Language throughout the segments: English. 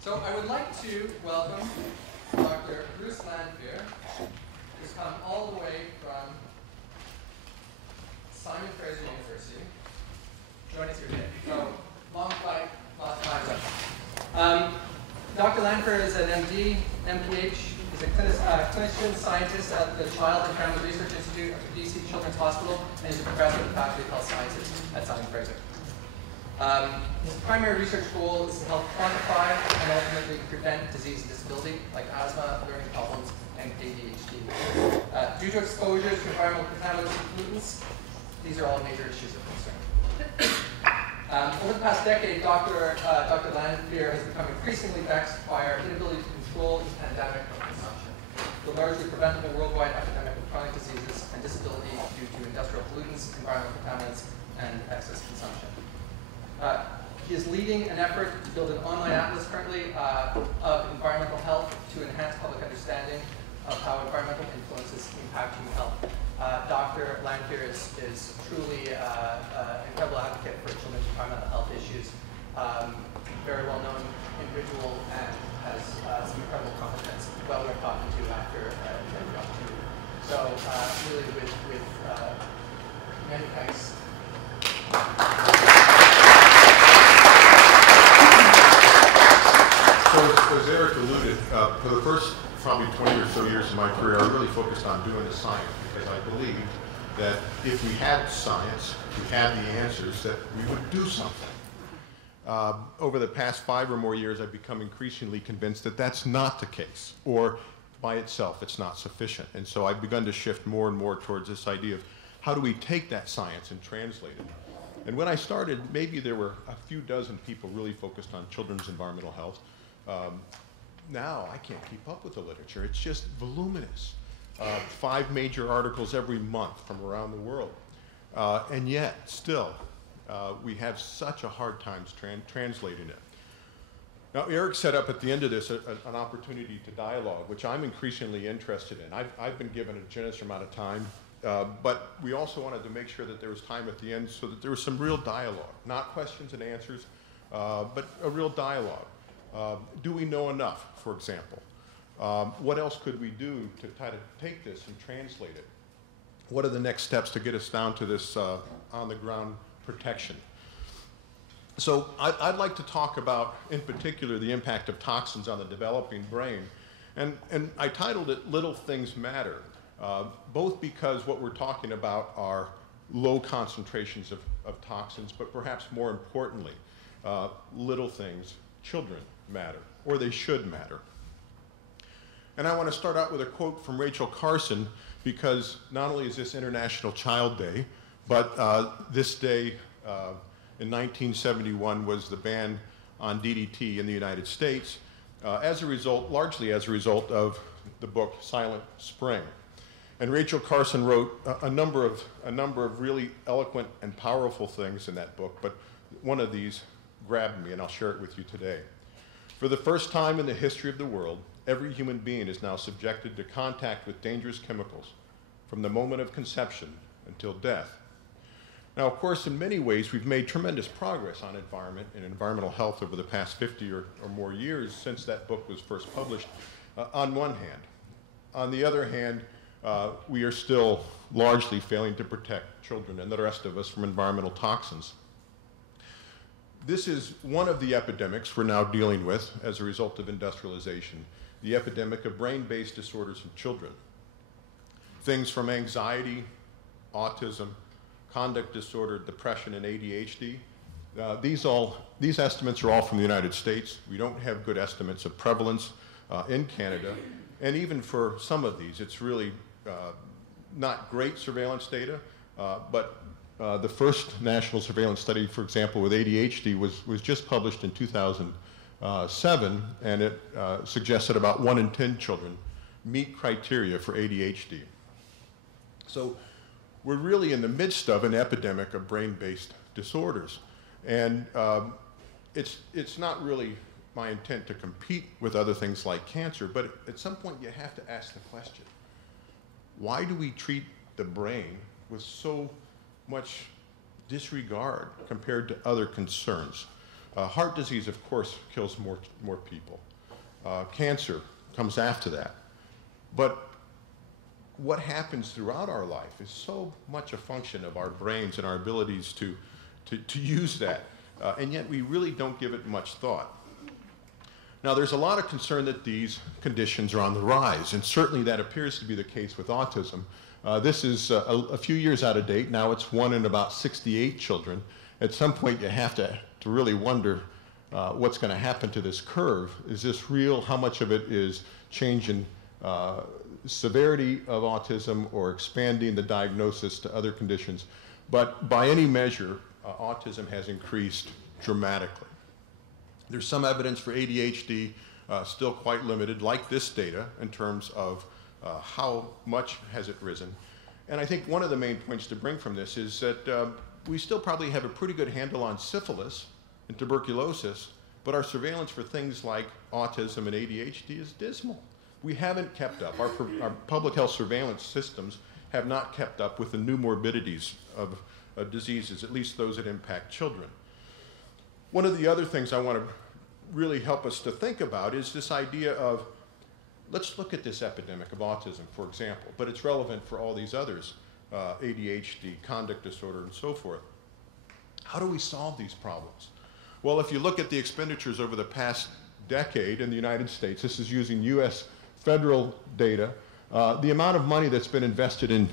So I would like to welcome Dr. Bruce Lanphear, who's come all the way from Fraser University. Join us here today. So, long flight, lots of time zone. Dr. Lanphear is an MD, MPH. He's a clinician scientist at the Child and Family Research Institute at the DC Children's Hospital, and he's a professor of the Faculty of Health Sciences at Fraser. His primary research goal is to help quantify and ultimately prevent disease and disability like asthma, learning problems, and ADHD. Due to exposures to environmental contaminants and pollutants, these are all major issues of concern. Over the past decade, Dr. Lanphear has become increasingly vexed by our inability to control this pandemic of consumption, the largely preventable worldwide epidemic of chronic diseases and disability due to industrial pollutants, environmental contaminants, and excess consumption. He is leading an effort to build an online atlas currently of environmental health to enhance public understanding of how environmental influences impact human health. Dr. Lanphear is truly an incredible advocate for children's environmental health issues, very well-known individual, and has some incredible competence, well worth talking to after the opportunity. So really with many thanks. So as Eric alluded, for the first probably 20 or so years of my career, I really focused on doing the science because I believed that if we had science, we had the answers, that we would do something. Over the past 5 or more years, I've become increasingly convinced that that's not the case, or by itself, it's not sufficient. And so I've begun to shift more and more towards this idea of how do we take that science and translate it. And when I started, maybe there were a few dozen people really focused on children's environmental health. Now I can't keep up with the literature. It's just voluminous. 5 major articles every month from around the world. And yet, still, we have such a hard time translating it. Now, Eric set up at the end of this an opportunity to dialogue, which I'm increasingly interested in. I've been given a generous amount of time, but we also wanted to make sure that there was time at the end so that there was some real dialogue, not questions and answers, but a real dialogue. Do we know enough, for example? What else could we do to try to take this and translate it? What are the next steps to get us down to this on-the-ground protection? So I'd like to talk about, in particular, the impact of toxins on the developing brain. And I titled it Little Things Matter, both because what we're talking about are low concentrations of toxins, but perhaps more importantly, little things, children matter, or they should matter. And I want to start out with a quote from Rachel Carson, because not only is this International Child Day, but this day in 1971 was the ban on DDT in the United States, as a result, largely as a result of the book Silent Spring. And Rachel Carson wrote a number of really eloquent and powerful things in that book, but one of these grabbed me, and I'll share it with you today. For the first time in the history of the world, every human being is now subjected to contact with dangerous chemicals from the moment of conception until death. Now, of course, in many ways, we've made tremendous progress on environment and environmental health over the past 50 or more years since that book was first published, on one hand. On the other hand, we are still largely failing to protect children and the rest of us from environmental toxins. This is one of the epidemics we're now dealing with as a result of industrialization, the epidemic of brain-based disorders in children. Things from anxiety, autism, conduct disorder, depression, and ADHD. These estimates are all from the United States. We don't have good estimates of prevalence in Canada. And even for some of these, it's really not great surveillance data, but the first national surveillance study, for example, with ADHD was just published in 2007, and it suggested about 1 in 10 children meet criteria for ADHD. So we're really in the midst of an epidemic of brain-based disorders. And it's not really my intent to compete with other things like cancer, but at some point you have to ask the question, why do we treat the brain with so much disregard compared to other concerns? Heart disease, of course, kills more people. Cancer comes after that. But what happens throughout our life is so much a function of our brains and our abilities to use that. And yet we really don't give it much thought. Now, there's a lot of concern that these conditions are on the rise, and certainly that appears to be the case with autism. This is a few years out of date. Now it's 1 in about 68 children. At some point, you have to really wonder what's going to happen to this curve. Is this real? How much of it is change in severity of autism or expanding the diagnosis to other conditions? But by any measure, autism has increased dramatically. There's some evidence for ADHD, still quite limited, like this data, in terms of how much has it risen. And I think one of the main points to bring from this is that we still probably have a pretty good handle on syphilis and tuberculosis, but our surveillance for things like autism and ADHD is dismal. We haven't kept up. Our public health surveillance systems have not kept up with the new morbidities of diseases, at least those that impact children. One of the other things I want to really help us to think about is this idea of, let's look at this epidemic of autism, for example, but it's relevant for all these others, ADHD, conduct disorder, and so forth. How do we solve these problems? Well, if you look at the expenditures over the past decade in the United States, this is using US federal data, the amount of money that's been invested in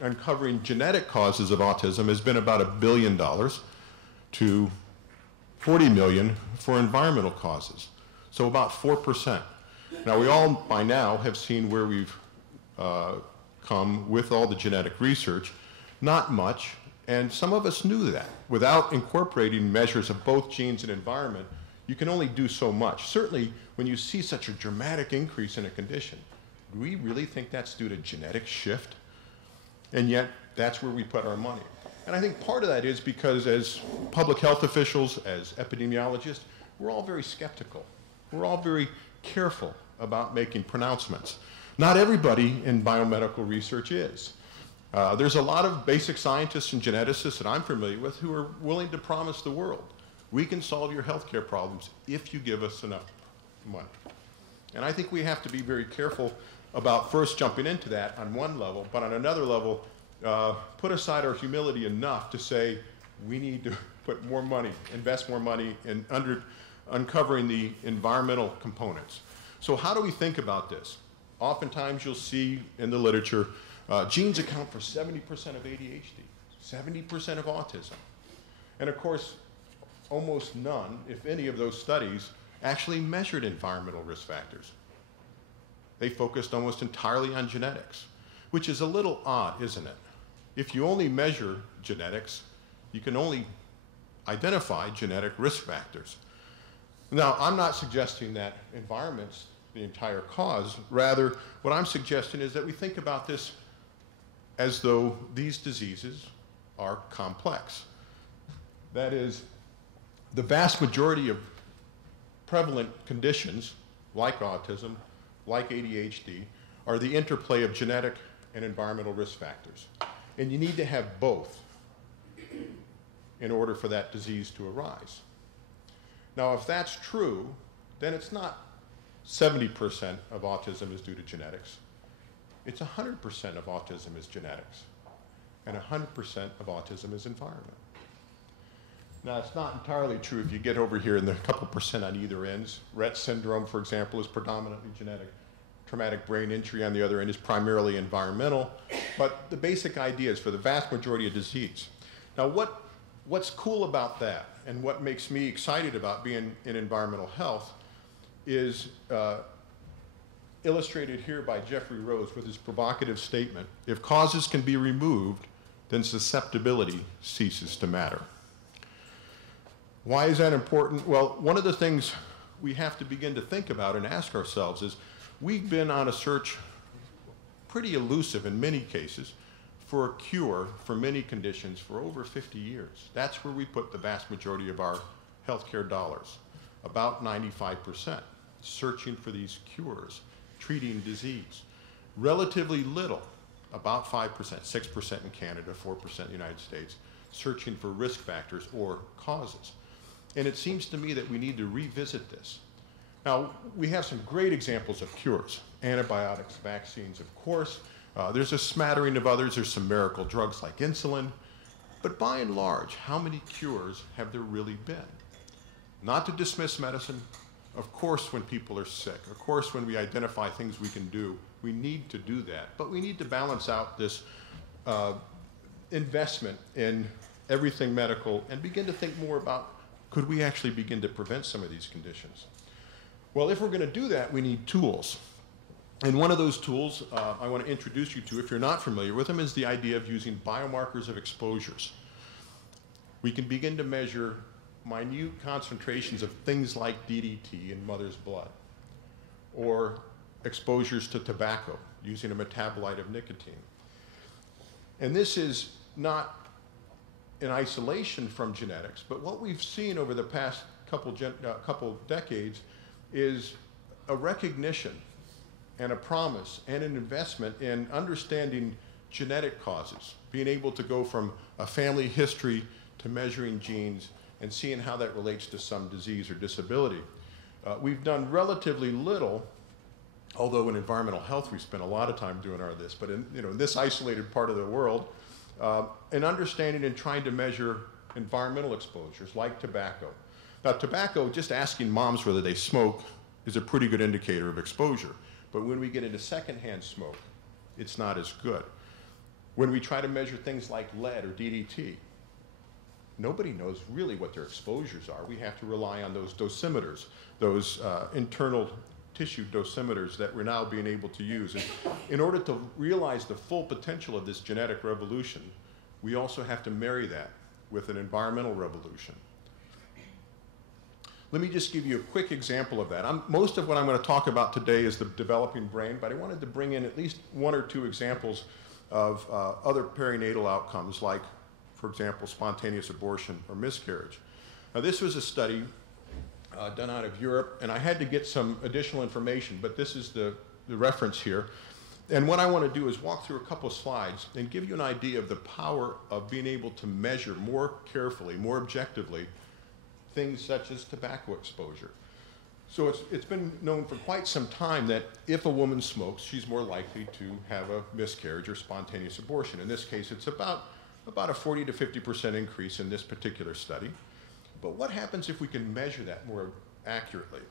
uncovering genetic causes of autism has been about $1 billion to $40 million for environmental causes, so about 4%. Now, we all by now have seen where we've come with all the genetic research. Not much, and some of us knew that. Without incorporating measures of both genes and environment, you can only do so much. Certainly, when you see such a dramatic increase in a condition, do we really think that's due to genetic shift? And yet, that's where we put our money. And I think part of that is because as public health officials, as epidemiologists, we're all very skeptical. We're all very careful about making pronouncements. Not everybody in biomedical research is. There's a lot of basic scientists and geneticists that I'm familiar with who are willing to promise the world, we can solve your healthcare problems if you give us enough money. And I think we have to be very careful about first jumping into that on one level, but on another level, put aside our humility enough to say we need to put more money, invest more money in uncovering the environmental components. So how do we think about this? Oftentimes you'll see in the literature, genes account for 70% of ADHD, 70% of autism. And of course, almost none, if any of those studies, actually measured environmental risk factors. They focused almost entirely on genetics, which is a little odd, isn't it? If you only measure genetics, you can only identify genetic risk factors. Now, I'm not suggesting that environment's the entire cause. Rather, what I'm suggesting is that we think about this as though these diseases are complex. That is, the vast majority of prevalent conditions, like autism, like ADHD, are the interplay of genetic and environmental risk factors. And you need to have both in order for that disease to arise. Now, if that's true, then it's not 70% of autism is due to genetics. It's 100% of autism is genetics, and 100% of autism is environment. Now, it's not entirely true if you get over here in the couple percent on either ends. Rett syndrome, for example, is predominantly genetic. Traumatic brain injury on the other end is primarily environmental. But the basic idea is for the vast majority of disease. Now, what's cool about that, and what makes me excited about being in environmental health, is illustrated here by Jeffrey Rose with his provocative statement: if causes can be removed, then susceptibility ceases to matter. Why is that important? Well, one of the things we have to begin to think about and ask ourselves is, we've been on a search, pretty elusive in many cases, for a cure for many conditions for over 50 years. That's where we put the vast majority of our healthcare dollars, about 95%, searching for these cures, treating disease. Relatively little, about 5%, 6% in Canada, 4% in the United States, searching for risk factors or causes. And it seems to me that we need to revisit this. Now, we have some great examples of cures. Antibiotics, vaccines, of course. There's a smattering of others. There's some miracle drugs like insulin. But by and large, how many cures have there really been? Not to dismiss medicine. Of course, when people are sick, of course, when we identify things we can do, we need to do that. But we need to balance out this investment in everything medical and begin to think more about, could we actually begin to prevent some of these conditions? Well, if we're going to do that, we need tools. And one of those tools I want to introduce you to, if you're not familiar with them, is the idea of using biomarkers of exposures. We can begin to measure minute concentrations of things like DDT in mother's blood, or exposures to tobacco using a metabolite of nicotine. And this is not in isolation from genetics, but what we've seen over the past couple decades is a recognition and a promise and an investment in understanding genetic causes, being able to go from a family history to measuring genes and seeing how that relates to some disease or disability. We've done relatively little, although in environmental health we spend a lot of time doing this, but in this isolated part of the world, in understanding and trying to measure environmental exposures like tobacco. Now, tobacco, just asking moms whether they smoke is a pretty good indicator of exposure. But when we get into secondhand smoke, it's not as good. When we try to measure things like lead or DDT, nobody knows really what their exposures are. We have to rely on those dosimeters, those internal tissue dosimeters that we're now being able to use. And in order to realize the full potential of this genetic revolution, we also have to marry that with an environmental revolution. Let me just give you a quick example of that. Most of what I'm going to talk about today is the developing brain, but I wanted to bring in at least one or two examples of other perinatal outcomes, like, for example, spontaneous abortion or miscarriage. Now, this was a study done out of Europe, and I had to get some additional information, but this is the reference here. And what I want to do is walk through a couple of slides and give you an idea of the power of being able to measure more carefully, more objectively, things such as tobacco exposure. So it's been known for quite some time that if a woman smokes, she's more likely to have a miscarriage or spontaneous abortion. In this case, it's about a 40 to 50% increase in this particular study. But what happens if we can measure that more accurately?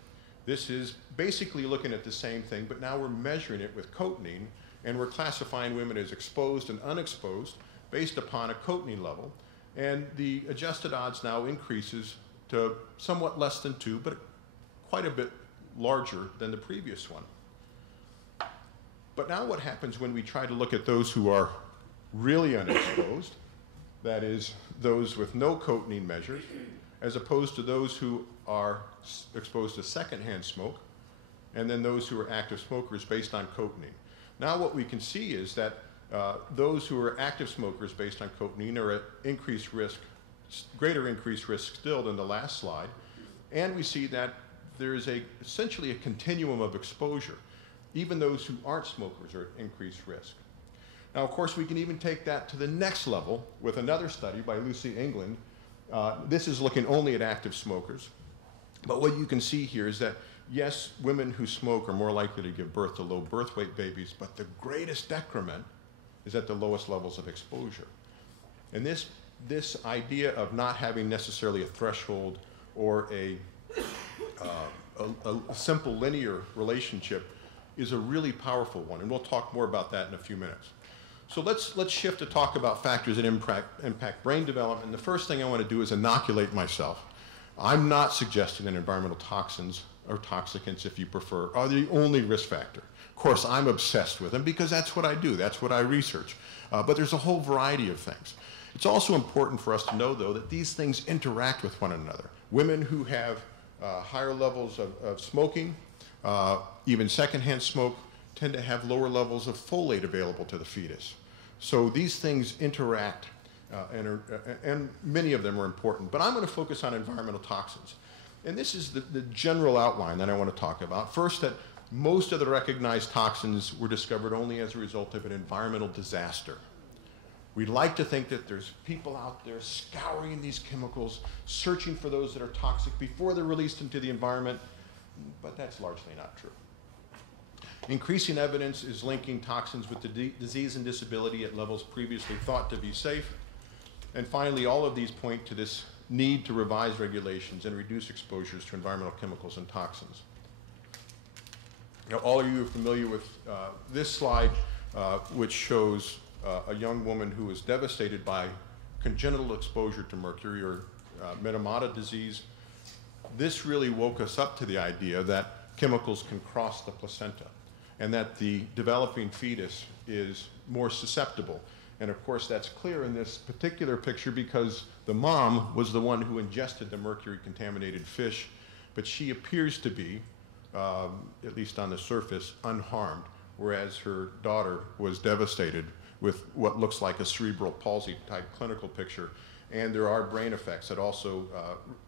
This is basically looking at the same thing, but now we're measuring it with cotinine, and we're classifying women as exposed and unexposed based upon a cotinine level. And the adjusted odds now increases to somewhat less than 2, but quite a bit larger than the previous one. But now what happens when we try to look at those who are really unexposed, that is, those with no cotinine measures, as opposed to those who are exposed to secondhand smoke, and then those who are active smokers based on cotinine. Now what we can see is that those who are active smokers based on cotinine are at increased risk, greater increased risk still than the last slide, and we see that there is essentially a continuum of exposure. Even those who aren't smokers are at increased risk. Now, of course, we can even take that to the next level with another study by Lucy England. This is looking only at active smokers, but what you can see here is that, yes, women who smoke are more likely to give birth to low birth weight babies, but the greatest decrement is at the lowest levels of exposure. And this idea of not having necessarily a threshold or a simple linear relationship is a really powerful one, and we'll talk more about that in a few minutes. So let's shift to talk about factors that impact brain development. And the first thing I want to do is inoculate myself. I'm not suggesting that environmental toxins, or toxicants if you prefer, are the only risk factor. Of course, I'm obsessed with them because that's what I do, that's what I research. But there's a whole variety of things. It's also important for us to know, though, that these things interact with one another. Women who have higher levels of smoking, even secondhand smoke, tend to have lower levels of folate available to the fetus. So these things interact, and many of them are important. But I'm going to focus on environmental toxins. And this is the general outline that I want to talk about. First, that most of the recognized toxins were discovered only as a result of an environmental disaster. We like to think that there's people out there scouring these chemicals, searching for those that are toxic before they're released into the environment, but that's largely not true. Increasing evidence is linking toxins with the disease and disability at levels previously thought to be safe. And finally, all of these point to this need to revise regulations and reduce exposures to environmental chemicals and toxins. Now, all of you are familiar with this slide, which shows a young woman who was devastated by congenital exposure to mercury, or metamata disease. This really woke us up to the idea that chemicals can cross the placenta, and that the developing fetus is more susceptible. And of course, that's clear in this particular picture because the mom was the one who ingested the mercury-contaminated fish, but she appears to be, at least on the surface, unharmed, whereas her daughter was devastated with what looks like a cerebral palsy type clinical picture. And there are brain effects that also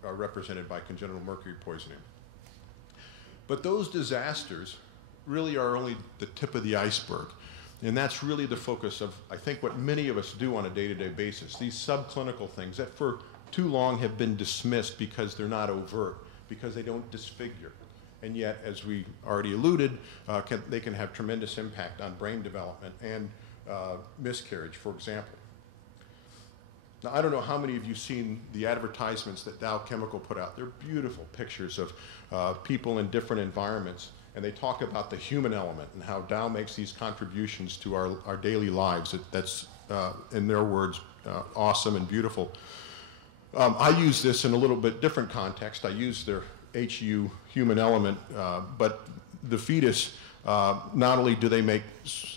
are represented by congenital mercury poisoning. But those disasters really are only the tip of the iceberg. And that's really the focus of, I think, what many of us do on a day-to-day basis. These subclinical things that for too long have been dismissed because they're not overt, because they don't disfigure. And yet, as we already alluded, they can have tremendous impact on brain development and miscarriage, for example. Now, I don't know how many of you have seen the advertisements that Dow Chemical put out. They're beautiful pictures of people in different environments, and they talk about the human element and how Dow makes these contributions to our daily lives. That's, in their words, awesome and beautiful. I use this in a little bit different context. I use their HU, human element, but the fetus, not only do they make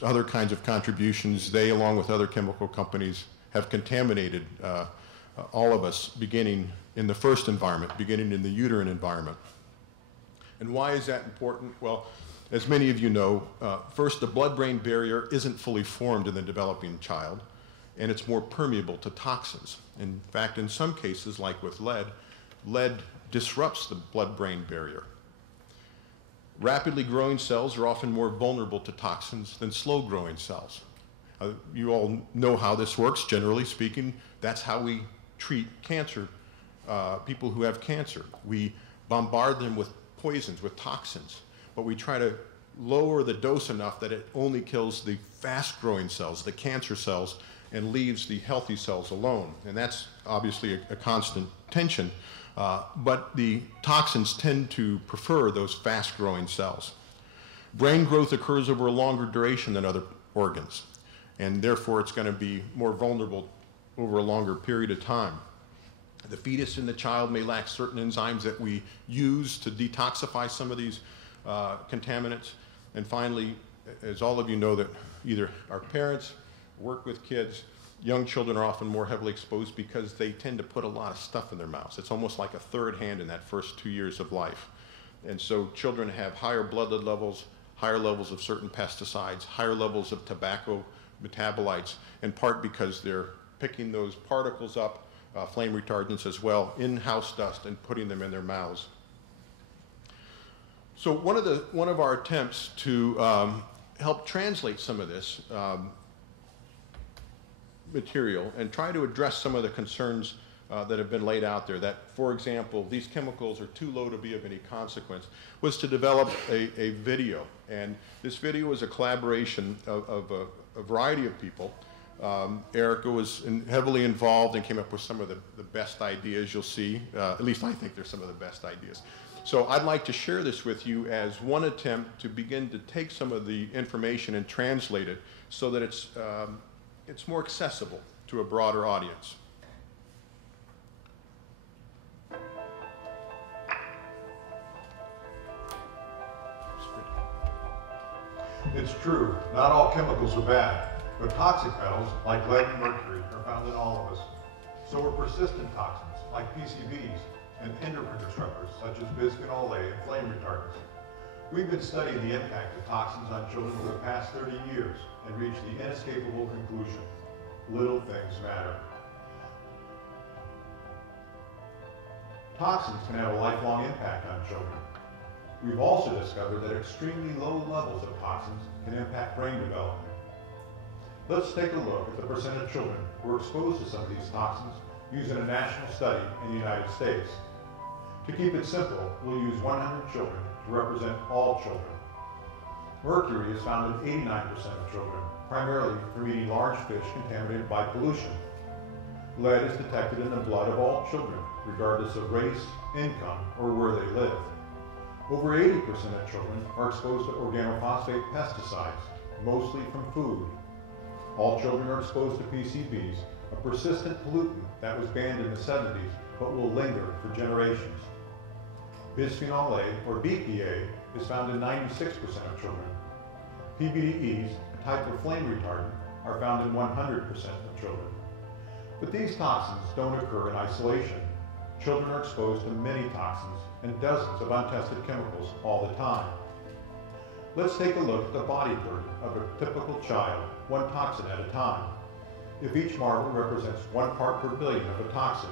other kinds of contributions, they, along with other chemical companies, have contaminated all of us, beginning in the first environment, beginning in the uterine environment. And why is that important? Well, as many of you know, first, the blood-brain barrier isn't fully formed in the developing child, and it's more permeable to toxins. In fact, in some cases, like with lead, lead disrupts the blood-brain barrier. Rapidly growing cells are often more vulnerable to toxins than slow-growing cells. You all know how this works, generally speaking. That's how we treat cancer, people who have cancer. We bombard them with poisons, with toxins, but we try to lower the dose enough that it only kills the fast-growing cells, the cancer cells, and leaves the healthy cells alone. And that's obviously a constant tension, but the toxins tend to prefer those fast-growing cells. Brain growth occurs over a longer duration than other organs, and therefore it's going to be more vulnerable over a longer period of time. The fetus in the child may lack certain enzymes that we use to detoxify some of these contaminants. And finally, as all of you know, that either our parents work with kids, young children are often more heavily exposed because they tend to put a lot of stuff in their mouths. It's almost like a third hand in that first 2 years of life. And so children have higher blood levels, higher levels of certain pesticides, higher levels of tobacco metabolites, in part because they're picking those particles up, flame retardants as well, in house dust, and putting them in their mouths. So one of our attempts to help translate some of this material and try to address some of the concerns that have been laid out there, that, for example, these chemicals are too low to be of any consequence, was to develop a video. And this video was a collaboration of a variety of people. Erica was heavily involved and came up with some of the best ideas you'll see. At least I think they're some of the best ideas. So I'd like to share this with you as one attempt to begin to take some of the information and translate it so that it's more accessible to a broader audience. It's true, not all chemicals are bad, but toxic metals like lead and mercury are found in all of us. So are persistent toxins like PCBs and endocrine disruptors such as bisphenol A and flame retardants. We've been studying the impact of toxins on children for the past 30 years and reached the inescapable conclusion: little things matter. Toxins can have a lifelong impact on children. We've also discovered that extremely low levels of toxins can impact brain development. Let's take a look at the percent of children were exposed to some of these toxins using a national study in the United States. To keep it simple, we'll use 100 children to represent all children. Mercury is found in 89% of children, primarily from eating large fish contaminated by pollution. Lead is detected in the blood of all children, regardless of race, income, or where they live. Over 80% of children are exposed to organophosphate pesticides, mostly from food. All children are exposed to PCBs, a persistent pollutant that was banned in the 70s but will linger for generations. Bisphenol A, or BPA, is found in 96% of children. PBDEs, a type of flame retardant, are found in 100% of children. But these toxins don't occur in isolation. Children are exposed to many toxins and dozens of untested chemicals all the time. Let's take a look at the body burden of a typical child, one toxin at a time. If each marble represents 1 part per billion of a toxin,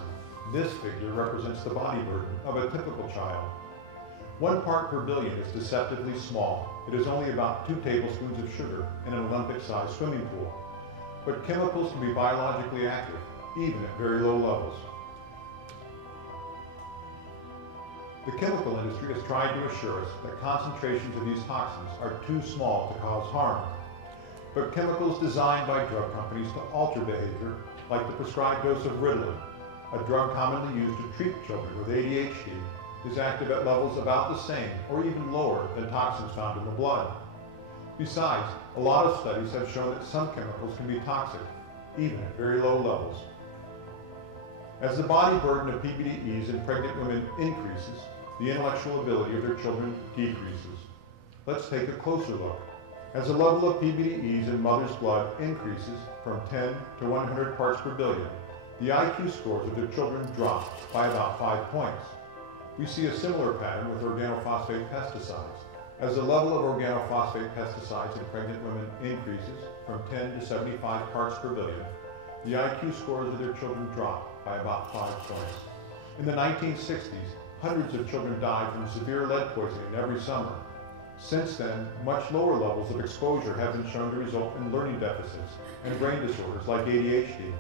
this figure represents the body burden of a typical child. 1 part per billion is deceptively small. It is only about 2 tablespoons of sugar in an Olympic-sized swimming pool. But chemicals can be biologically active, even at very low levels. The chemical industry has tried to assure us that concentrations of these toxins are too small to cause harm. But chemicals designed by drug companies to alter behavior, like the prescribed dose of Ritalin, a drug commonly used to treat children with ADHD, is active at levels about the same or even lower than toxins found in the blood. Besides, a lot of studies have shown that some chemicals can be toxic, even at very low levels. As the body burden of PBDEs in pregnant women increases, the intellectual ability of their children decreases. Let's take a closer look. As the level of PBDEs in mother's blood increases from 10 to 100 parts per billion, the IQ scores of their children drop by about 5 points. We see a similar pattern with organophosphate pesticides. As the level of organophosphate pesticides in pregnant women increases from 10 to 75 parts per billion, the IQ scores of their children drop by about 5 points. In the 1960s, hundreds of children died from severe lead poisoning every summer. Since then, much lower levels of exposure have been shown to result in learning deficits and brain disorders like ADHD.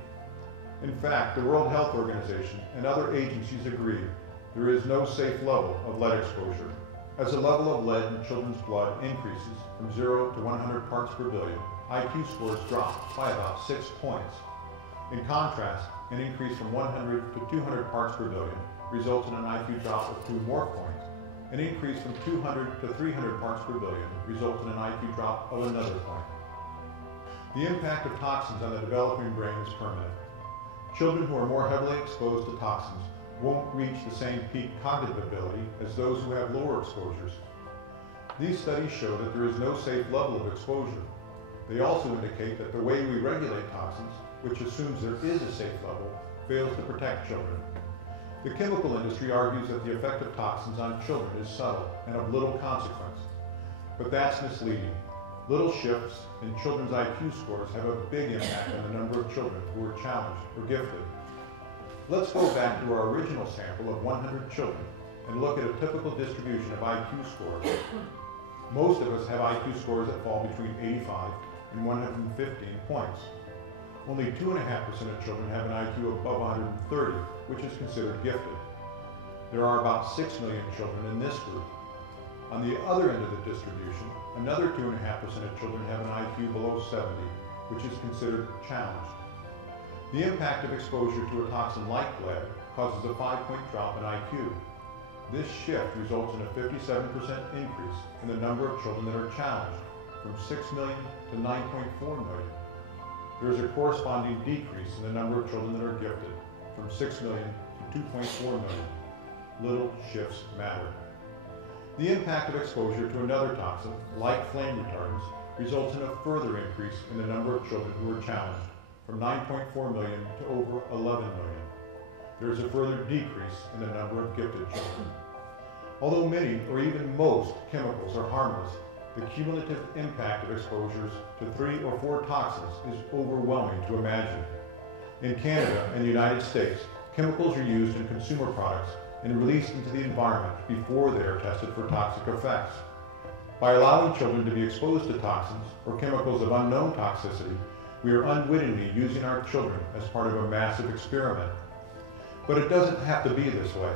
In fact, the World Health Organization and other agencies agree there is no safe level of lead exposure. As the level of lead in children's blood increases from 0 to 100 parts per billion, IQ scores drop by about 6 points. In contrast, an increase from 100 to 200 parts per billion results in an IQ drop of 2 more points. An increase from 200 to 300 parts per billion results in an IQ drop of another point. The impact of toxins on the developing brain is permanent. Children who are more heavily exposed to toxins won't reach the same peak cognitive ability as those who have lower exposures. These studies show that there is no safe level of exposure. They also indicate that the way we regulate toxins, which assumes there is a safe level, fails to protect children. The chemical industry argues that the effect of toxins on children is subtle and of little consequence. But that's misleading. Little shifts in children's IQ scores have a big impact on the number of children who are challenged or gifted. Let's go back to our original sample of 100 children and look at a typical distribution of IQ scores. Most of us have IQ scores that fall between 85 and 115 points. Only 2.5% of children have an IQ above 130, which is considered gifted. There are about 6 million children in this group. On the other end of the distribution, another 2.5% of children have an IQ below 70, which is considered challenged. The impact of exposure to a toxin like lead causes a 5-point drop in IQ. This shift results in a 57% increase in the number of children that are challenged, from 6 million to 9.4 million. There is a corresponding decrease in the number of children that are gifted, from 6 million to 2.4 million. Little shifts matter. The impact of exposure to another toxin, like flame retardants, results in a further increase in the number of children who are challenged, from 9.4 million to over 11 million. There is a further decrease in the number of gifted children. Although many, or even most, chemicals are harmless, the cumulative impact of exposures to 3 or 4 toxins is overwhelming to imagine. In Canada and the United States, chemicals are used in consumer products and released into the environment before they are tested for toxic effects. By allowing children to be exposed to toxins or chemicals of unknown toxicity, We are unwittingly using our children as part of a massive experiment. But it doesn't have to be this way.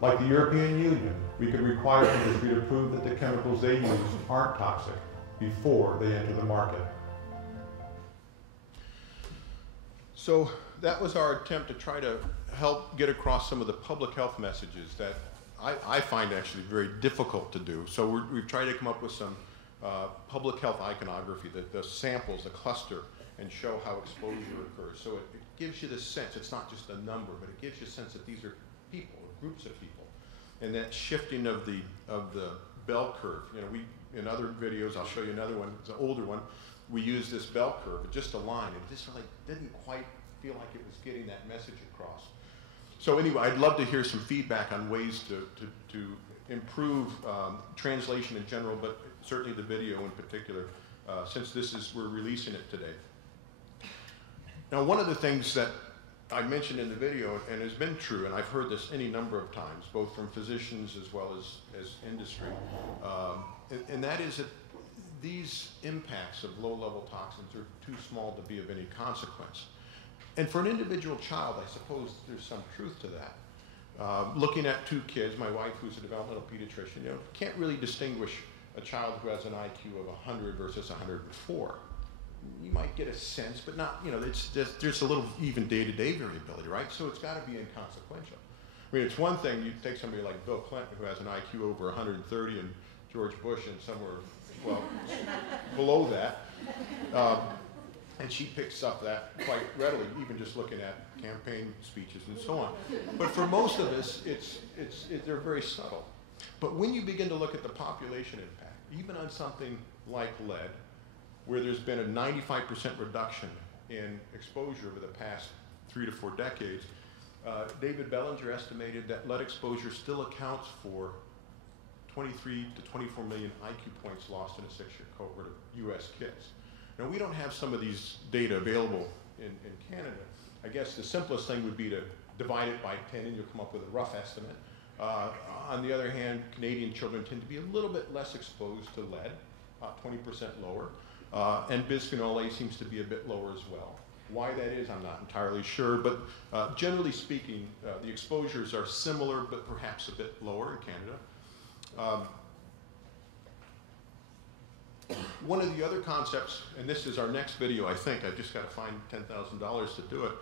Like the European Union, we could require industry to prove that the chemicals they use aren't toxic before they enter the market. So that was our attempt to try to help get across some of the public health messages that I find actually very difficult to do. So we've tried to come up with some public health iconography, the samples, the cluster, and show how exposure occurs. So it gives you the sense, it's not just a number, but it gives you a sense that these are people, groups of people. And that shifting of the bell curve. You know, in other videos, I'll show you another one, it's an older one, we use this bell curve, just a line. It just like didn't quite feel like it was getting that message across. So anyway, I'd love to hear some feedback on ways to improve translation in general, but certainly the video in particular, since we're releasing it today. Now, one of the things that I mentioned in the video, and has been true, and I've heard this any number of times, both from physicians as well as industry, and that is that these impacts of low-level toxins are too small to be of any consequence. And for an individual child, I suppose there's some truth to that. Looking at two kids, my wife, who's a developmental pediatrician, can't really distinguish a child who has an IQ of 100 versus 104. You might get a sense, but not, it's just, there's a little even day-to-day variability, right? So it's got to be inconsequential. I mean, it's one thing, you take somebody like Bill Clinton, who has an IQ over 130, and George Bush and somewhere, well, below that. And she picks up that quite readily, even just looking at campaign speeches and so on. But for most of us, they're very subtle. But when you begin to look at the population impact, even on something like lead, where there's been a 95% reduction in exposure over the past 3 to 4 decades, David Bellinger estimated that lead exposure still accounts for 23 to 24 million IQ points lost in a 6-year cohort of US kids. Now, we don't have some of these data available in Canada. I guess the simplest thing would be to divide it by 10 and you'll come up with a rough estimate. On the other hand, Canadian children tend to be a little bit less exposed to lead, 20% lower, and bisphenol A seems to be a bit lower as well. Why that is, I'm not entirely sure, but generally speaking, the exposures are similar, but perhaps a bit lower in Canada. One of the other concepts, and this is our next video, I think, I've just got to find $10,000 to do it,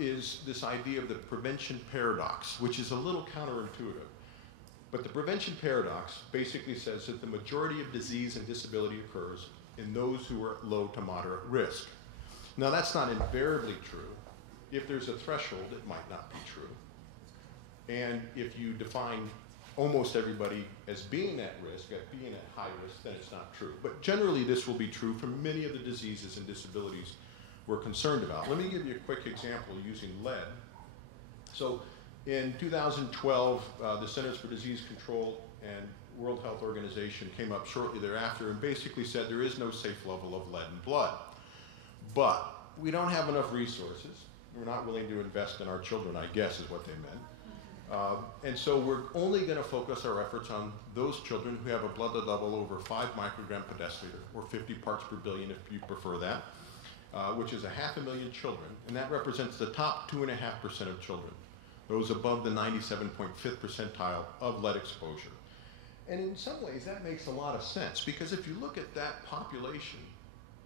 is this idea of the prevention paradox, which is a little counterintuitive. But the prevention paradox basically says that the majority of disease and disability occurs in those who are at low to moderate risk. Now, that's not invariably true. If there's a threshold, it might not be true. And if you define almost everybody as being at risk, at being at high risk, then it's not true. But generally, this will be true for many of the diseases and disabilities we're concerned about. Let me give you a quick example using lead. So in 2012, the Centers for Disease Control and World Health Organization came up shortly thereafter and basically said there is no safe level of lead in blood. But we don't have enough resources. We're not willing to invest in our children, I guess is what they meant. And so we're only going to focus our efforts on those children who have a blood level over 5 microgram per deciliter, or 50 parts per billion if you prefer that, which is 500,000 children, and that represents the top 2.5% of children, those above the 97.5th percentile of lead exposure. And in some ways, that makes a lot of sense, because if you look at that population,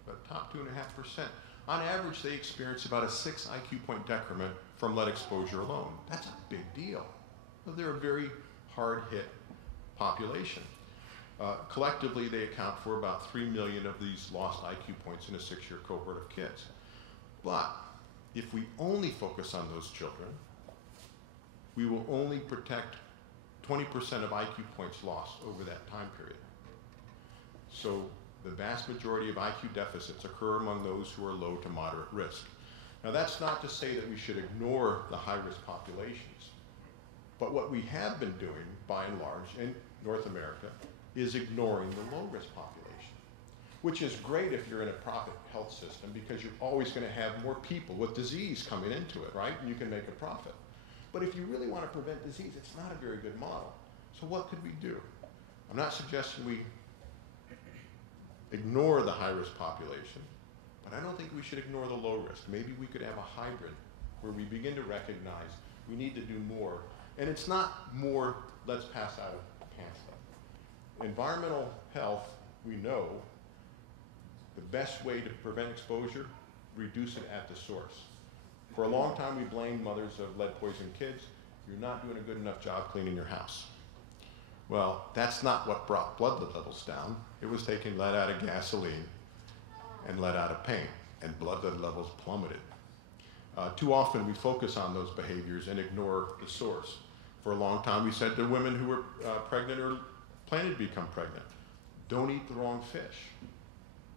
the top 2.5%, on average, they experience about a 6 IQ point decrement from lead exposure alone. That's a big deal. They're a very hard-hit population. Collectively, they account for about 3 million of these lost IQ points in a 6-year cohort of kids. But if we only focus on those children, we will only protect 20% of IQ points lost over that time period. So the vast majority of IQ deficits occur among those who are low to moderate risk. Now, that's not to say that we should ignore the high-risk populations, but what we have been doing, by and large, in North America, is ignoring the low-risk population, which is great if you're in a profit health system, because you're always going to have more people with disease coming into it, right? And you can make a profit. But if you really want to prevent disease, it's not a very good model. So what could we do? I'm not suggesting we ignore the high-risk population, But I don't think we should ignore the low risk. Maybe we could have a hybrid where we begin to recognize we need to do more. And it's not more, let's pass out of pamphlet. Environmental health, we know, the best way to prevent exposure, reduce it at the source. For a long time, we blamed mothers of lead-poisoned kids. You're not doing a good enough job cleaning your house. Well, that's not what brought blood levels down. It was taking lead out of gasoline and lead out of paint, and blood levels plummeted. Too often, we focus on those behaviors and ignore the source. For a long time, we said to women who were pregnant or planning to become pregnant, don't eat the wrong fish.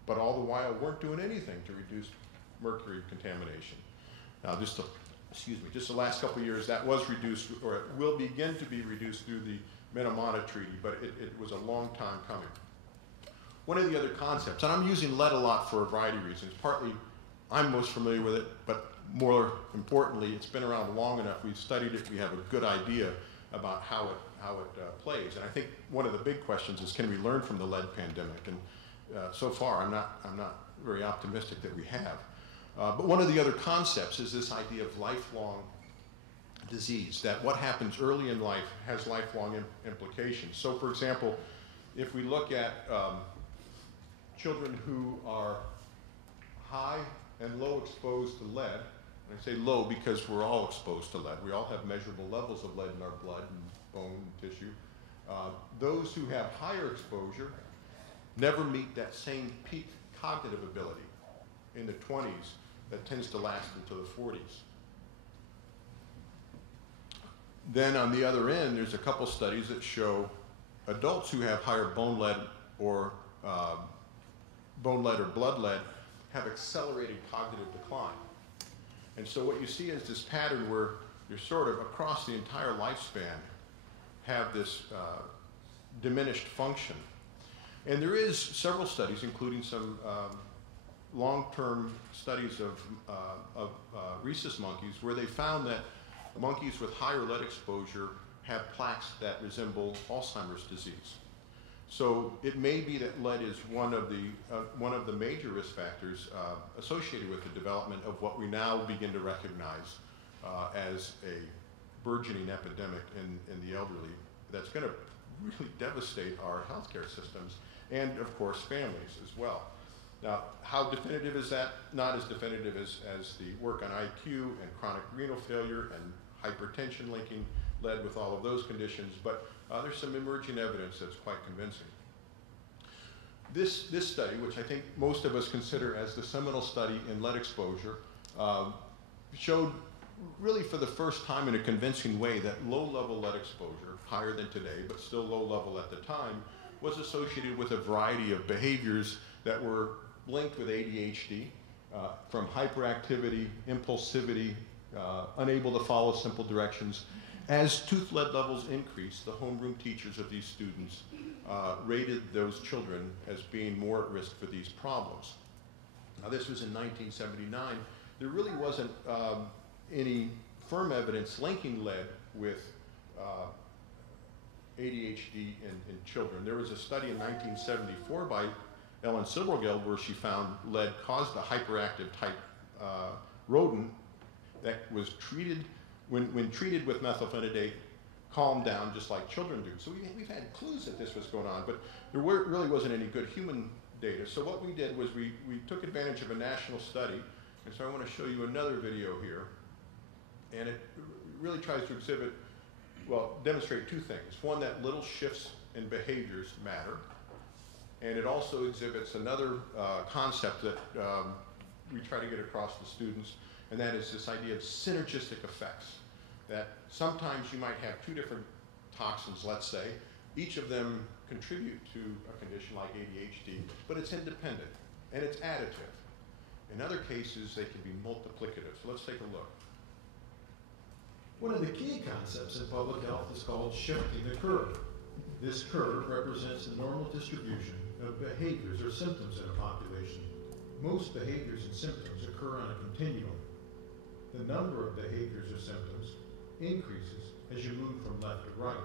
But all the while, weren't doing anything to reduce mercury contamination. Now, just the last couple of years, that was reduced, or it will begin to be reduced through the Minamata Treaty, but it was a long time coming. One of the other concepts, and I'm using lead a lot for a variety of reasons. Partly, I'm most familiar with it, but more importantly, it's been around long enough. We've studied it. We have a good idea about how it plays. And I think one of the big questions is, can we learn from the lead pandemic? And so far, I'm not very optimistic that we have. But one of the other concepts is this idea of lifelong disease, that what happens early in life has lifelong implications. So for example, if we look at children who are high and low exposed to lead, and I say low because we're all exposed to lead. We all have measurable levels of lead in our blood and bone and tissue. Those who have higher exposure never meet that same peak cognitive ability in the 20s that tends to last until the 40s. Then on the other end, there's a couple studies that show adults who have higher bone lead or blood lead have accelerated cognitive decline. And so what you see is this pattern where you're sort of across the entire lifespan have this diminished function. And there is several studies, including some long-term studies of rhesus monkeys, where they found that monkeys with higher lead exposure have plaques that resemble Alzheimer's disease. So it may be that lead is one of the major risk factors associated with the development of what we now begin to recognize as a burgeoning epidemic in the elderly that's going to really devastate our healthcare systems and, of course, families as well. Now, how definitive is that? Not as definitive as the work on IQ and chronic renal failure and hypertension linking lead with all of those conditions, but there's some emerging evidence that's quite convincing. This study, which I think most of us consider as the seminal study in lead exposure, showed really for the first time in a convincing way that low-level lead exposure, higher than today, but still low level at the time, was associated with a variety of behaviors that were linked with ADHD, from hyperactivity, impulsivity, unable to follow simple directions. As tooth lead levels increased, the homeroom teachers of these students rated those children as being more at risk for these problems. Now, this was in 1979. There really wasn't any firm evidence linking lead with ADHD in children. There was a study in 1974 by Ellen Silbergeld where she found lead caused a hyperactive type rodent that was treated, when treated with methylphenidate, calmed down just like children do. So we've had clues that this was going on, but there really wasn't any good human data. So what we did was we took advantage of a national study, and so I want to show you another video here. And it really tries to demonstrate two things. One, that little shifts in behaviors matter. And it also exhibits another concept that we try to get across to students, and that is this idea of synergistic effects. That sometimes you might have two different toxins, let's say. Each of them contribute to a condition like ADHD, but it's independent, and it's additive. In other cases, they can be multiplicative. So let's take a look. One of the key concepts in public health is called shifting the curve. This curve represents the normal distribution of behaviors or symptoms in a population. Most behaviors and symptoms occur on a continuum. The number of behaviors or symptoms increases as you move from left to right.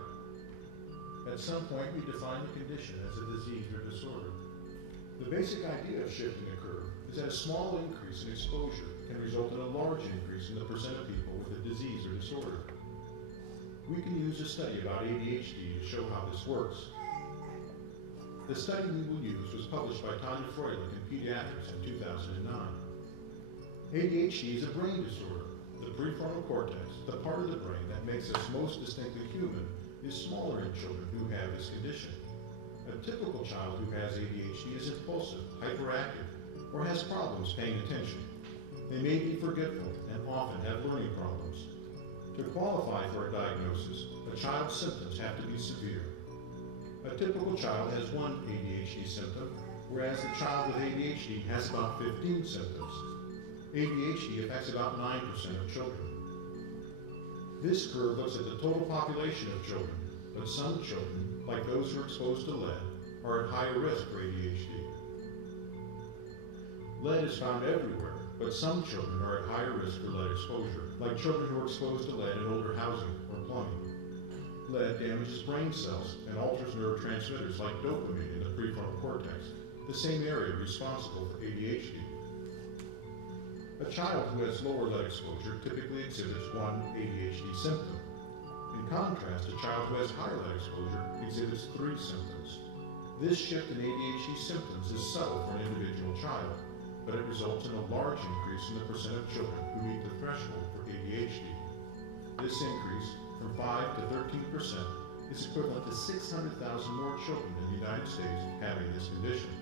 At some point, we define the condition as a disease or disorder. The basic idea of shifting the curve is that a small increase in exposure can result in a large increase in the percent of people with a disease or disorder. We can use a study about ADHD to show how this works. The study we will use was published by Tanya Froelich in Pediatrics in 2009. ADHD is a brain disorder. The prefrontal cortex, the part of the brain that makes us most distinctly human, is smaller in children who have this condition. A typical child who has ADHD is impulsive, hyperactive, or has problems paying attention. They may be forgetful and often have learning problems. To qualify for a diagnosis, a child's symptoms have to be severe. A typical child has one ADHD symptom, whereas the child with ADHD has about 15 symptoms. ADHD affects about 9% of children. This curve looks at the total population of children, but some children, like those who are exposed to lead, are at higher risk for ADHD. Lead is found everywhere, but some children are at higher risk for lead exposure, like children who are exposed to lead in older housing or plumbing. Lead damages brain cells and alters neurotransmitters like dopamine in the prefrontal cortex, the same area responsible for ADHD. A child who has lower lead exposure typically exhibits one ADHD symptom. In contrast, a child who has higher lead exposure exhibits 3 symptoms. This shift in ADHD symptoms is subtle for an individual child, but it results in a large increase in the percent of children who meet the threshold for ADHD. This increase, from 5 to 13%, is equivalent to 600,000 more children in the United States having this condition.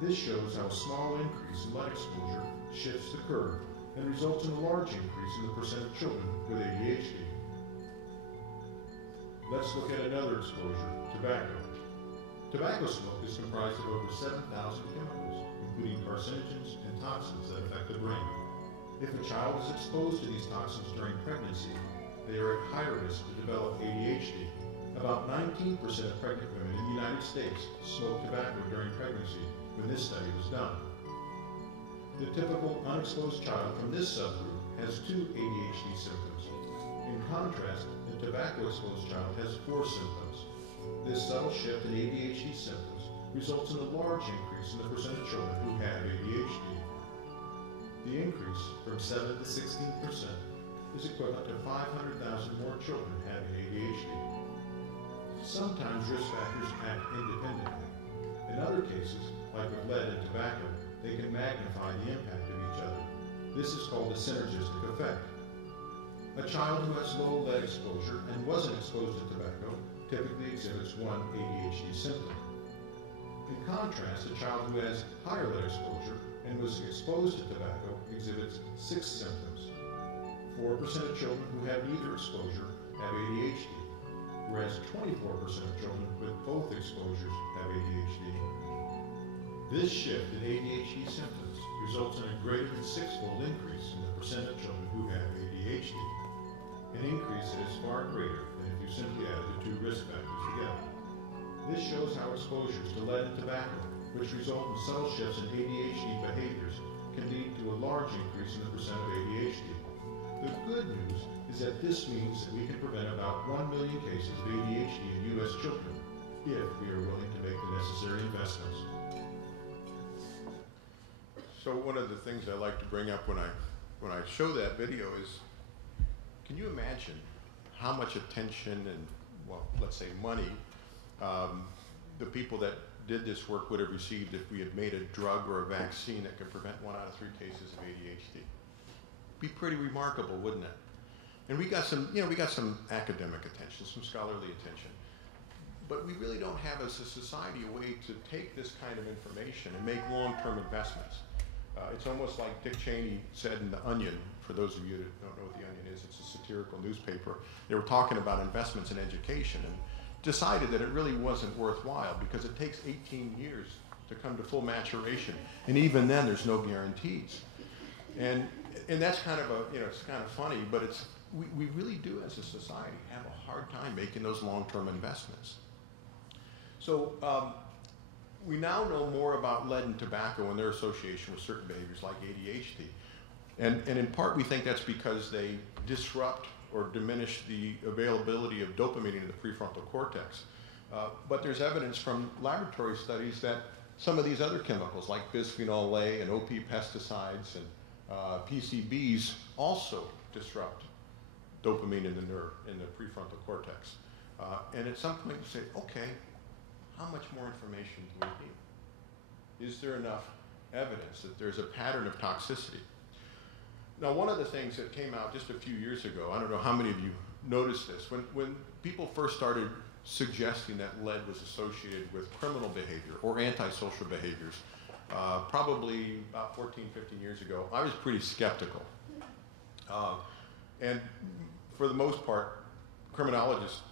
This shows how a small increase in lead exposure shifts the curve and results in a large increase in the percent of children with ADHD. Let's look at another exposure, tobacco. Tobacco smoke is comprised of over 7,000 chemicals, including carcinogens and toxins that affect the brain. If a child is exposed to these toxins during pregnancy, they are at higher risk to develop ADHD. About 19% of pregnant women in the United States smoked tobacco during pregnancy when this study was done. The typical unexposed child from this subgroup has 2 ADHD symptoms. In contrast, the tobacco-exposed child has 4 symptoms. This subtle shift in ADHD symptoms results in a large increase in the percent of children who have ADHD. The increase from 7 to 16% is equivalent to 500,000 more children having ADHD. Sometimes risk factors act independently. In other cases, like with lead and tobacco, they can magnify the impact of each other. This is called a synergistic effect. A child who has low lead exposure and wasn't exposed to tobacco typically exhibits 1 ADHD symptom. In contrast, a child who has higher lead exposure and was exposed to tobacco exhibits 6 symptoms. 4% of children who have neither exposure have ADHD, whereas 24% of children with both exposures have ADHD. This shift in ADHD symptoms results in a greater than 6-fold increase in the percent of children who have ADHD, an increase that is far greater than if you simply added the 2 risk factors together. This shows how exposures to lead and tobacco, which result in subtle shifts in ADHD behaviors, can lead to a large increase in the percent of ADHD. The good news is that this means that we can prevent about 1 million cases of ADHD in U.S. children if we are willing to make the necessary investments. So one of the things I like to bring up when I show that video is, can you imagine how much attention and, well, let's say money, the people that did this work would have received if we had made a drug or a vaccine that could prevent 1 out of 3 cases of ADHD? Be pretty remarkable, wouldn't it? And we got some, we got some academic attention, some scholarly attention, but we really don't have as a society a way to take this kind of information and make long-term investments. It's almost like Dick Cheney said in The Onion. For those of you that don't know what The Onion is, it's a satirical newspaper. They were talking about investments in education and decided that it really wasn't worthwhile because it takes 18 years to come to full maturation, and even then there's no guarantees. And that's kind of it's kind of funny, but we really do as a society have a hard time making those long-term investments. So we now know more about lead and tobacco and their association with certain behaviors like ADHD. And in part we think that's because they disrupt or diminish the availability of dopamine in the prefrontal cortex. But there's evidence from laboratory studies that some of these other chemicals like bisphenol A and OP pesticides and PCBs also disrupt dopamine in the nerve, in the prefrontal cortex. And at some point you say, okay, how much more information do we need? Is there enough evidence that there's a pattern of toxicity? Now, one of the things that came out just a few years ago, I don't know how many of you noticed this, when people first started suggesting that lead was associated with criminal behavior or antisocial behaviors, probably about 14, 15 years ago, I was pretty skeptical. And for the most part, criminologists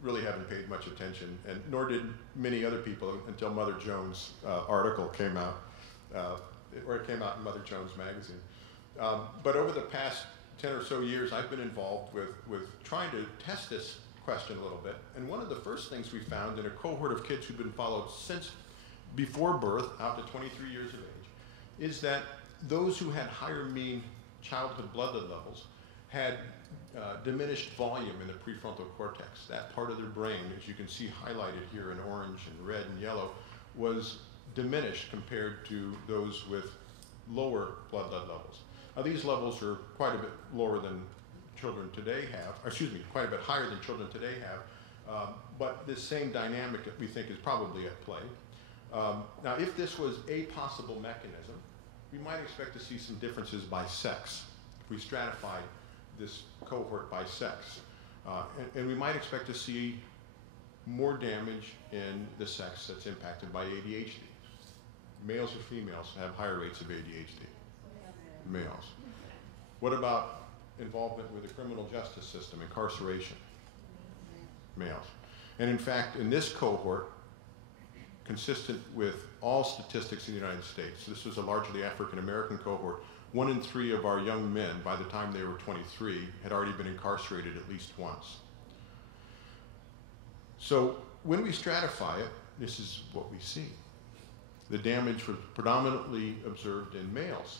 really haven't paid much attention, and nor did many other people until Mother Jones' article came out, or it came out in Mother Jones magazine. But over the past 10 or so years, I've been involved with trying to test this question a little bit. And one of the first things we found in a cohort of kids who've been followed since before birth, out to 23 years of age, is that those who had higher mean childhood blood levels had diminished volume in the prefrontal cortex. That part of their brain, as you can see highlighted here in orange and red and yellow, was diminished compared to those with lower blood levels. Now, these levels are quite a bit lower than children today have, or excuse me, quite a bit higher than children today have, but this same dynamic that we think is probably at play. Now, if this was a possible mechanism, we might expect to see some differences by sex. If we stratified this cohort by sex. And we might expect to see more damage in the sex that's impacted by ADHD. Males or females have higher rates of ADHD? Males. What about involvement with the criminal justice system, incarceration? Males. And in fact, in this cohort, consistent with all statistics in the United States, this was a largely African-American cohort, 1 in 3 of our young men, by the time they were 23, had already been incarcerated at least once. So when we stratify it, this is what we see. The damage was predominantly observed in males.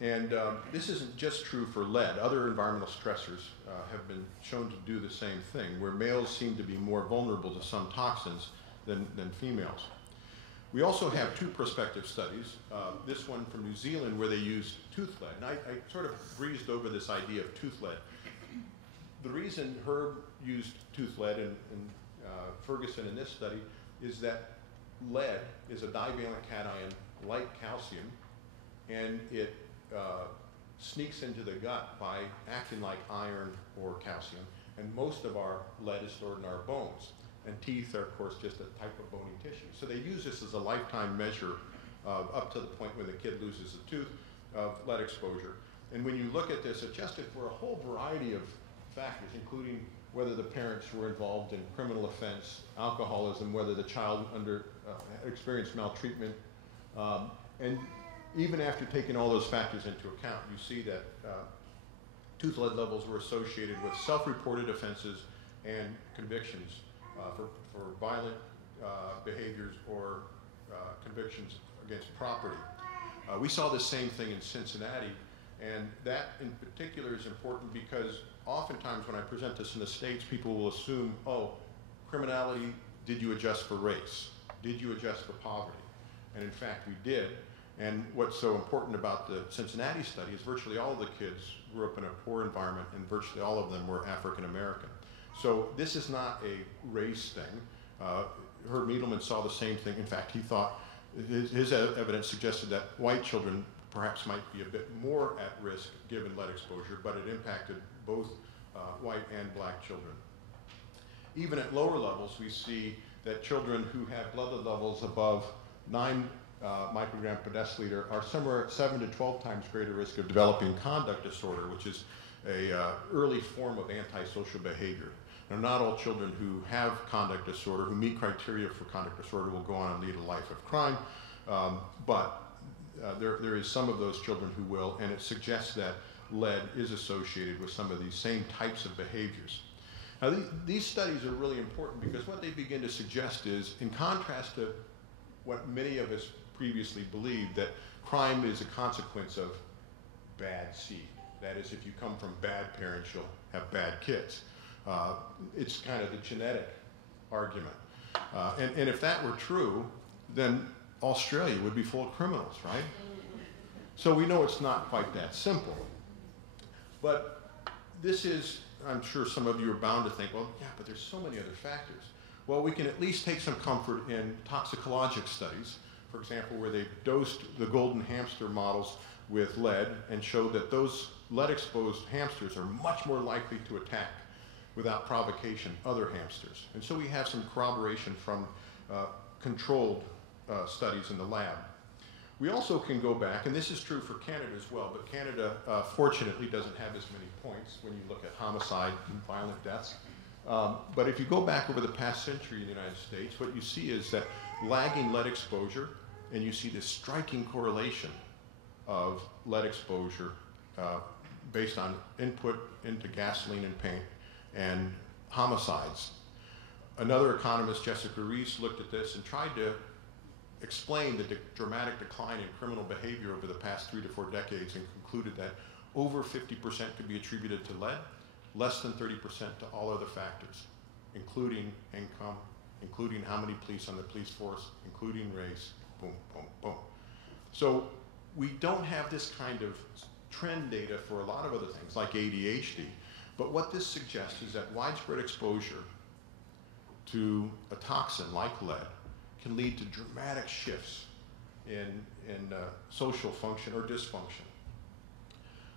And this isn't just true for lead. Other environmental stressors have been shown to do the same thing, where males seem to be more vulnerable to some toxins than females. We also have 2 prospective studies, this one from New Zealand where they used tooth lead. And I sort of breezed over this idea of tooth lead. The reason Herb used tooth lead and Ferguson in this study is that lead is a divalent cation like calcium, and it sneaks into the gut by acting like iron or calcium, and most of our lead is stored in our bones. And teeth are, of course, just a type of bony tissue. So they use this as a lifetime measure up to the point when the kid loses a tooth of lead exposure. And when you look at this, adjusted for a whole variety of factors, including whether the parents were involved in criminal offense, alcoholism, whether the child experienced maltreatment, and even after taking all those factors into account, you see that tooth lead levels were associated with self-reported offenses and convictions for violent behaviors or convictions against property. We saw the same thing in Cincinnati, and that in particular is important because oftentimes when I present this in the States, people will assume, oh, criminality, did you adjust for race? Did you adjust for poverty? And in fact, we did. And what's so important about the Cincinnati study is virtually all of the kids grew up in a poor environment, and virtually all of them were African American. So this is not a race thing. Herb Needleman saw the same thing. In fact, he thought his evidence suggested that white children perhaps might be a bit more at risk given lead exposure, but it impacted both white and black children. Even at lower levels, we see that children who have blood levels above 9 microgram per deciliter are somewhere 7 to 12 times greater risk of developing conduct disorder, which is a early form of antisocial behavior. Now, not all children who have conduct disorder, who meet criteria for conduct disorder, will go on and lead a life of crime, but there is some of those children who will, and it suggests that lead is associated with some of these same types of behaviors. Now, these studies are really important because what they begin to suggest is, in contrast to what many of us previously believed, that crime is a consequence of bad seed. That is, if you come from bad parents, you'll have bad kids. It's kind of the genetic argument. And if that were true, then Australia would be full of criminals, right? So we know it's not quite that simple. But this is, I'm sure some of you are bound to think, well, yeah, but there's so many other factors. Well, we can at least take some comfort in toxicologic studies, for example, where they dosed the golden hamster models with lead and showed that those lead-exposed hamsters are much more likely to attack without provocation other hamsters. And so we have some corroboration from controlled studies in the lab. We also can go back, and this is true for Canada as well, but Canada fortunately doesn't have as many points when you look at homicide and violent deaths. But if you go back over the past century in the United States, what you see is that lagging lead exposure, and you see this striking correlation of lead exposure based on input into gasoline and paint and homicides. Another economist, Jessica Reese, looked at this and tried to explain the dramatic decline in criminal behavior over the past 3 to 4 decades and concluded that over 50% could be attributed to lead, less than 30% to all other factors, including income, including how many police on the police force, including race, boom, boom, boom. So we don't have this kind of trend data for a lot of other things like ADHD, but what this suggests is that widespread exposure to a toxin like lead can lead to dramatic shifts in social function or dysfunction.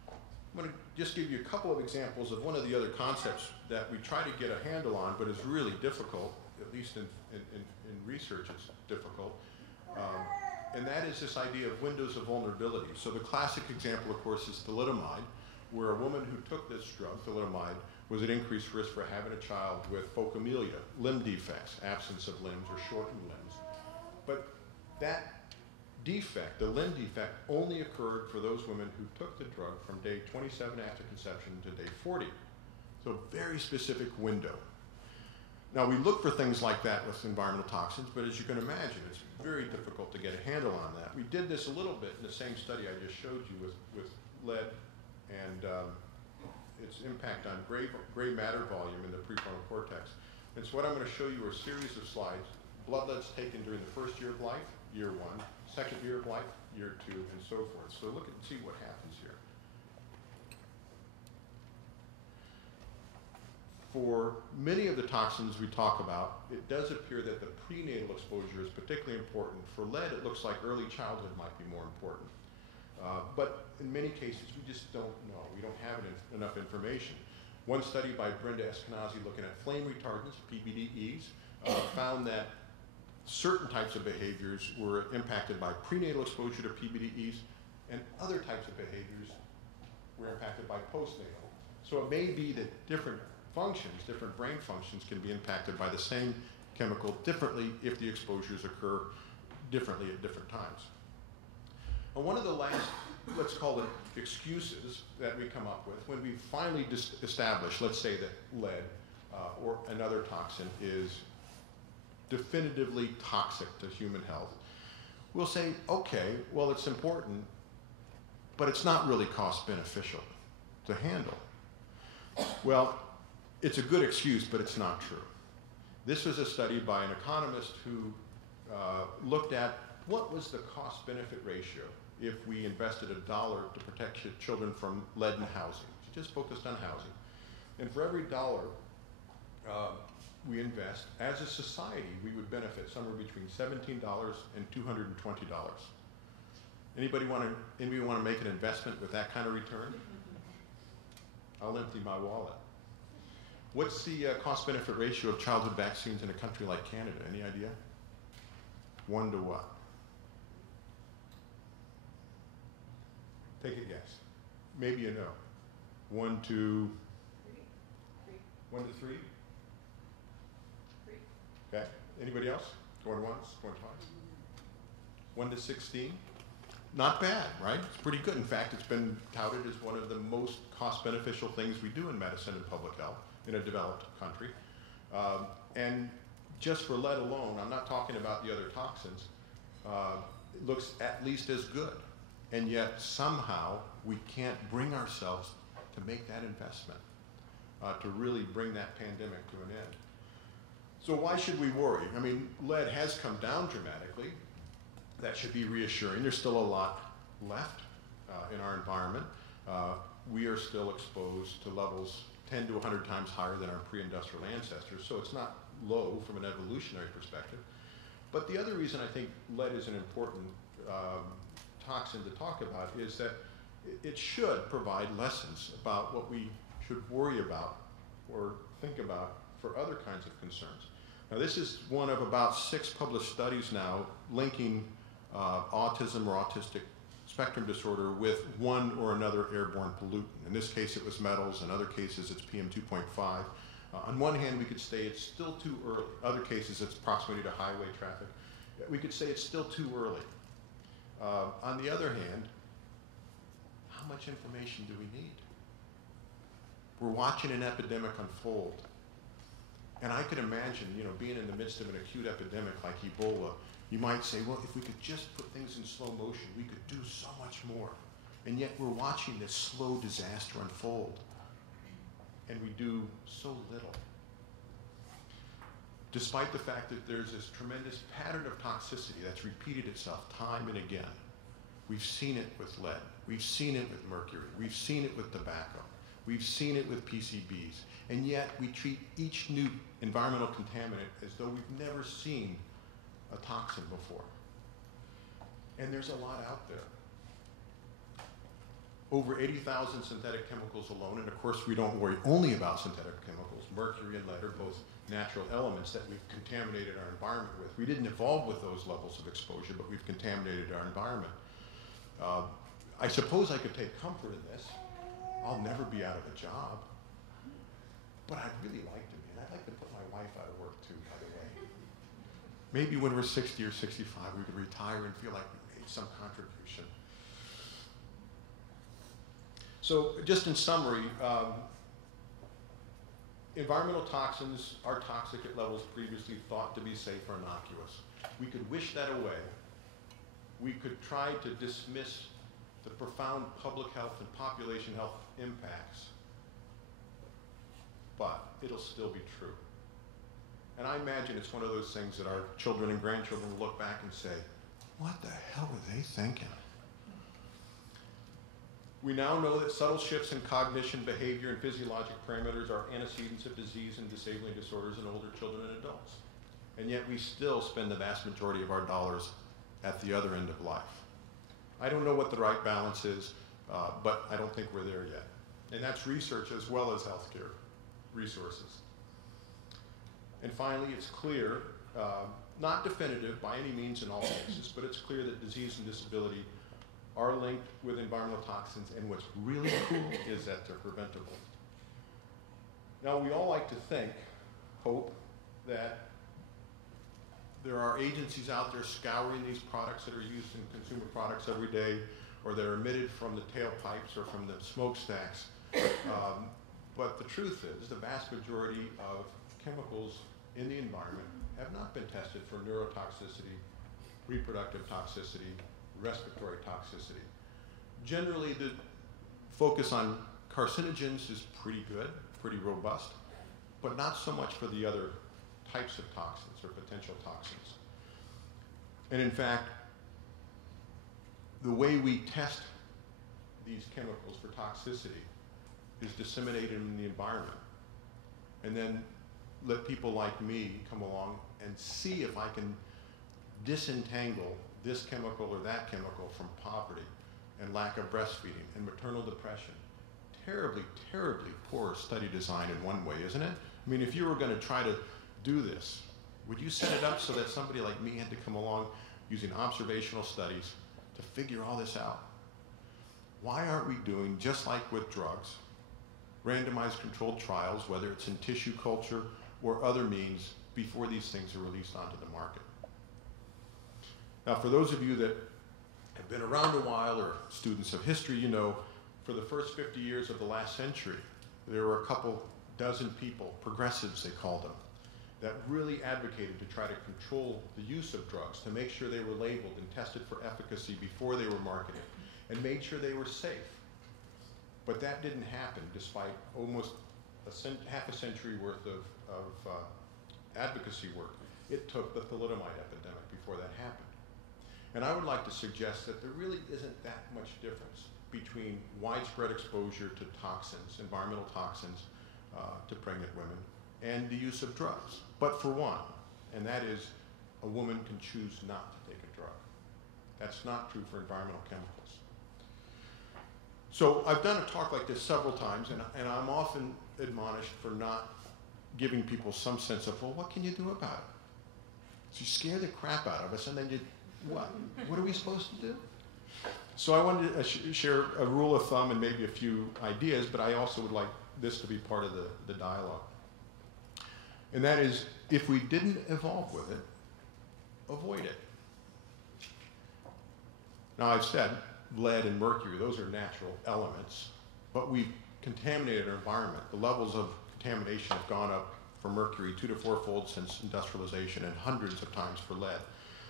I'm going to just give you a couple of examples of one of the other concepts that we try to get a handle on, but is really difficult, at least in research it's difficult, and that is this idea of windows of vulnerability. So the classic example, of course, is thalidomide, where a woman who took this drug, thalidomide, was at increased risk for having a child with phocomelia, limb defects, absence of limbs or shortened limbs. But that defect, the limb defect, only occurred for those women who took the drug from day 27 after conception to day 40. So very specific window. Now we look for things like that with environmental toxins, but as you can imagine, it's very difficult to get a handle on that. We did this a little bit in the same study I just showed you with lead and its impact on gray matter volume in the prefrontal cortex. And so what I'm going to show you are a series of slides. Blood leads taken during the first year of life, year 1, second year of life, year 2, and so forth. So look and see what happens here. For many of the toxins we talk about, it does appear that the prenatal exposure is particularly important. For lead, it looks like early childhood might be more important. But in many cases, we just don't know. We don't have enough information. One study by Brenda Eskenazi looking at flame retardants, PBDEs, found that certain types of behaviors were impacted by prenatal exposure to PBDEs, and other types of behaviors were impacted by postnatal. So it may be that different functions, different brain functions can be impacted by the same chemical differently if the exposures occur differently at different times. And one of the last, let's call it excuses that we come up with when we finally establish, let's say that lead or another toxin is definitively toxic to human health, we'll say, okay, well, it's important, but it's not really cost beneficial to handle. Well, it's a good excuse, but it's not true. This was a study by an economist who looked at what was the cost-benefit ratio if we invested $1 to protect children from lead in housing. She just focused on housing. And for every $1 we invest, as a society, we would benefit somewhere between $17 and $220. Anybody want to make an investment with that kind of return? I'll empty my wallet. What's the cost-benefit ratio of childhood vaccines in a country like Canada? Any idea? 1 to what? Take a guess. Maybe you know. 1 to 1 to 3? Okay. Anybody else? Going once, going twice? 1 to 16? Not bad, right? It's pretty good. In fact, it's been touted as one of the most cost-beneficial things we do in medicine and public health in a developed country. And just for lead alone, I'm not talking about the other toxins, it looks at least as good. And yet somehow we can't bring ourselves to make that investment, to really bring that pandemic to an end. So why should we worry? I mean, lead has come down dramatically. That should be reassuring. There's still a lot left in our environment. We are still exposed to levels 10 to 100 times higher than our pre-industrial ancestors, so it's not low from an evolutionary perspective. But the other reason I think lead is an important toxin to talk about is that it should provide lessons about what we should worry about or think about for other kinds of concerns. Now, this is one of about 6 published studies now linking autism or autistic spectrum disorder with one or another airborne pollutant. In this case, it was metals. In other cases, it's PM 2.5. On one hand, we could say it's still too early. Other cases, it's proximity to highway traffic. We could say it's still too early. On the other hand, how much information do we need? We're watching an epidemic unfold. And I could imagine, you know, being in the midst of an acute epidemic like Ebola, you might say, well, if we could just put things in slow motion, we could do so much more. And yet we're watching this slow disaster unfold. And we do so little. Despite the fact that there's this tremendous pattern of toxicity that's repeated itself time and again. We've seen it with lead. We've seen it with mercury. We've seen it with tobacco. We've seen it with PCBs. And yet we treat each new environmental contaminant as though we've never seen a toxin before. And there's a lot out there. Over 80,000 synthetic chemicals alone, and of course we don't worry only about synthetic chemicals. Mercury and lead are both natural elements that we've contaminated our environment with. We didn't evolve with those levels of exposure, but we've contaminated our environment. I suppose I could take comfort in this. I'll never be out of a job. But I'd really like to be, and I'd like to put my wife out of work too, by the way. Maybe when we're 60 or 65, we could retire and feel like we made some contribution. So just in summary, environmental toxins are toxic at levels previously thought to be safe or innocuous. We could wish that away. We could try to dismiss the profound public health and population health impacts, but it'll still be true. And I imagine it's one of those things that our children and grandchildren will look back and say, what the hell were they thinking? We now know that subtle shifts in cognition, behavior, and physiologic parameters are antecedents of disease and disabling disorders in older children and adults. And yet we still spend the vast majority of our dollars at the other end of life. I don't know what the right balance is, but I don't think we're there yet. And that's research as well as healthcare resources. And finally, it's clear, not definitive by any means in all cases, but it's clear that disease and disability are linked with environmental toxins, and what's really cool is that they're preventable. Now, we all like to think, hope, that there are agencies out there scouring these products that are used in consumer products every day, or that are emitted from the tailpipes or from the smokestacks. But the truth is, the vast majority of chemicals in the environment have not been tested for neurotoxicity, reproductive toxicity, respiratory toxicity. Generally, the focus on carcinogens is pretty good, pretty robust, but not so much for the other types of toxins or potential toxins. And in fact, the way we test these chemicals for toxicity is disseminated in the environment, and then let people like me come along and see if I can disentangle this chemical or that chemical from poverty and lack of breastfeeding and maternal depression. Terribly, terribly poor study design in one way, isn't it? I mean, if you were going to try to do this, would you set it up so that somebody like me had to come along using observational studies to figure all this out? Why aren't we doing, just like with drugs, randomized controlled trials, whether it's in tissue culture or other means, before these things are released onto the market? Now, for those of you that have been around a while or students of history, you know, for the first 50 years of the last century, there were a couple dozen people, progressives they called them, that really advocated to try to control the use of drugs, to make sure they were labeled and tested for efficacy before they were marketed, and made sure they were safe. But that didn't happen despite almost half a century worth of advocacy work, it took the thalidomide epidemic before that happened. And I would like to suggest that there really isn't that much difference between widespread exposure to toxins, environmental toxins, to pregnant women, and the use of drugs. But for one, and that is a woman can choose not to take a drug. That's not true for environmental chemicals. So I've done a talk like this several times, and I'm often admonished for not giving people some sense of, well, what can you do about it? So you scare the crap out of us, and then you, what? What are we supposed to do? So I wanted to share a rule of thumb and maybe a few ideas, but I also would like this to be part of the dialogue. And that is, if we didn't evolve with it, avoid it. Now I've said lead and mercury, those are natural elements, but we've contaminated our environment. The levels of contamination have gone up for mercury 2 to 4-fold since industrialization, and hundreds of times for lead.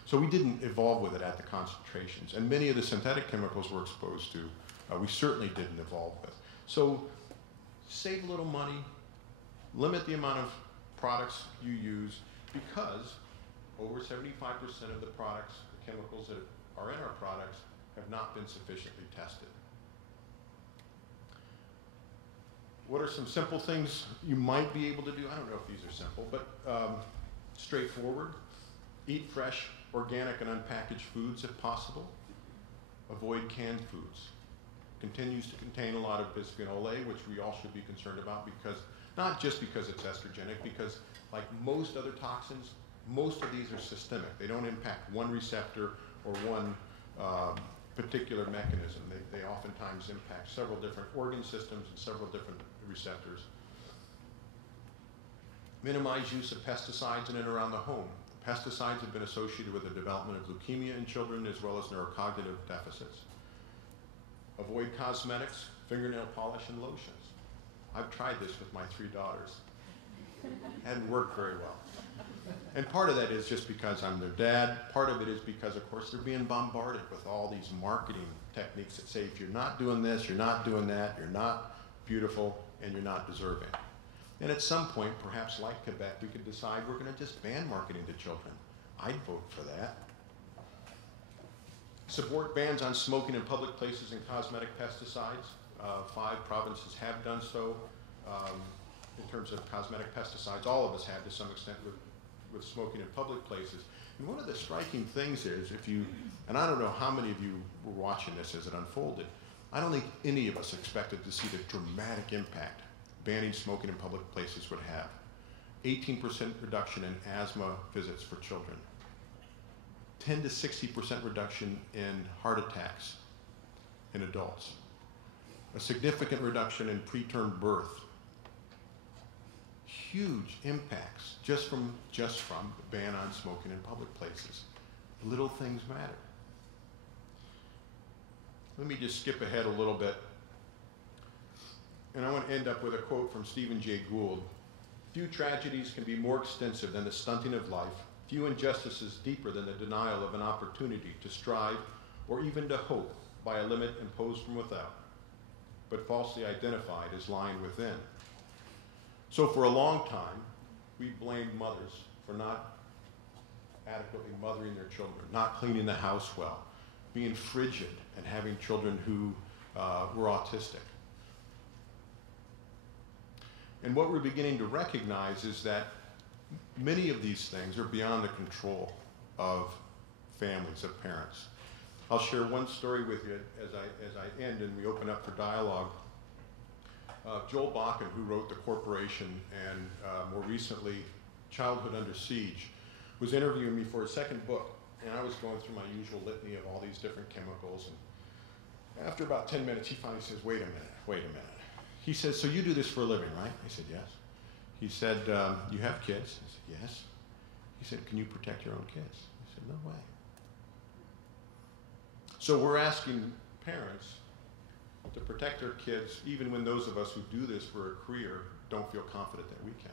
So we didn't evolve with it at the concentrations. And many of the synthetic chemicals we're exposed to, we certainly didn't evolve with. So save a little money, limit the amount of products you use, because over 75% of the products, the chemicals that are in our products, have not been sufficiently tested. What are some simple things you might be able to do? I don't know if these are simple, but straightforward. Eat fresh, organic, and unpackaged foods if possible. Avoid canned foods. Continues to contain a lot of bisphenol A, which we all should be concerned about, because not just because it's estrogenic, because like most other toxins, most of these are systemic. They don't impact one receptor or one particular mechanism. They oftentimes impact several different organ systems and several different receptors. Minimize use of pesticides in and around the home. Pesticides have been associated with the development of leukemia in children as well as neurocognitive deficits. Avoid cosmetics, fingernail polish, and lotions. I've tried this with my 3 daughters. Hadn't worked very well. And part of that is just because I'm their dad. Part of it is because, of course, they're being bombarded with all these marketing techniques that say, if you're not doing this, you're not doing that, you're not beautiful, and you're not deserving. And at some point, perhaps like Quebec, we could decide we're going to just ban marketing to children. I'd vote for that. Support bans on smoking in public places and cosmetic pesticides. 5 provinces have done so. In terms of cosmetic pesticides, all of us have to some extent with smoking in public places. And one of the striking things is, if you, and I don't know how many of you were watching this as it unfolded, I don't think any of us expected to see the dramatic impact banning smoking in public places would have. 18% reduction in asthma visits for children. 10 to 60% reduction in heart attacks in adults. A significant reduction in preterm birth. Huge impacts just from the ban on smoking in public places. Little things matter. Let me just skip ahead a little bit. And I want to end up with a quote from Stephen Jay Gould. Few tragedies can be more extensive than the stunting of life, few injustices deeper than the denial of an opportunity to strive or even to hope by a limit imposed from without, but falsely identified as lying within. So for a long time, we blamed mothers for not adequately mothering their children, not cleaning the house well, being frigid, and having children who were autistic. And what we're beginning to recognize is that many of these things are beyond the control of families, of parents. I'll share one story with you as I end and we open up for dialogue. Joel Bakken, who wrote The Corporation and more recently Childhood Under Siege, was interviewing me for his second book, and I was going through my usual litany of all these different chemicals. And after about 10 minutes, he finally says, wait a minute. He says, so you do this for a living, right? I said, yes. He said, you have kids? I said, yes. He said, can you protect your own kids? I said, no way. So we're asking parents to protect their kids, even when those of us who do this for a career don't feel confident that we can.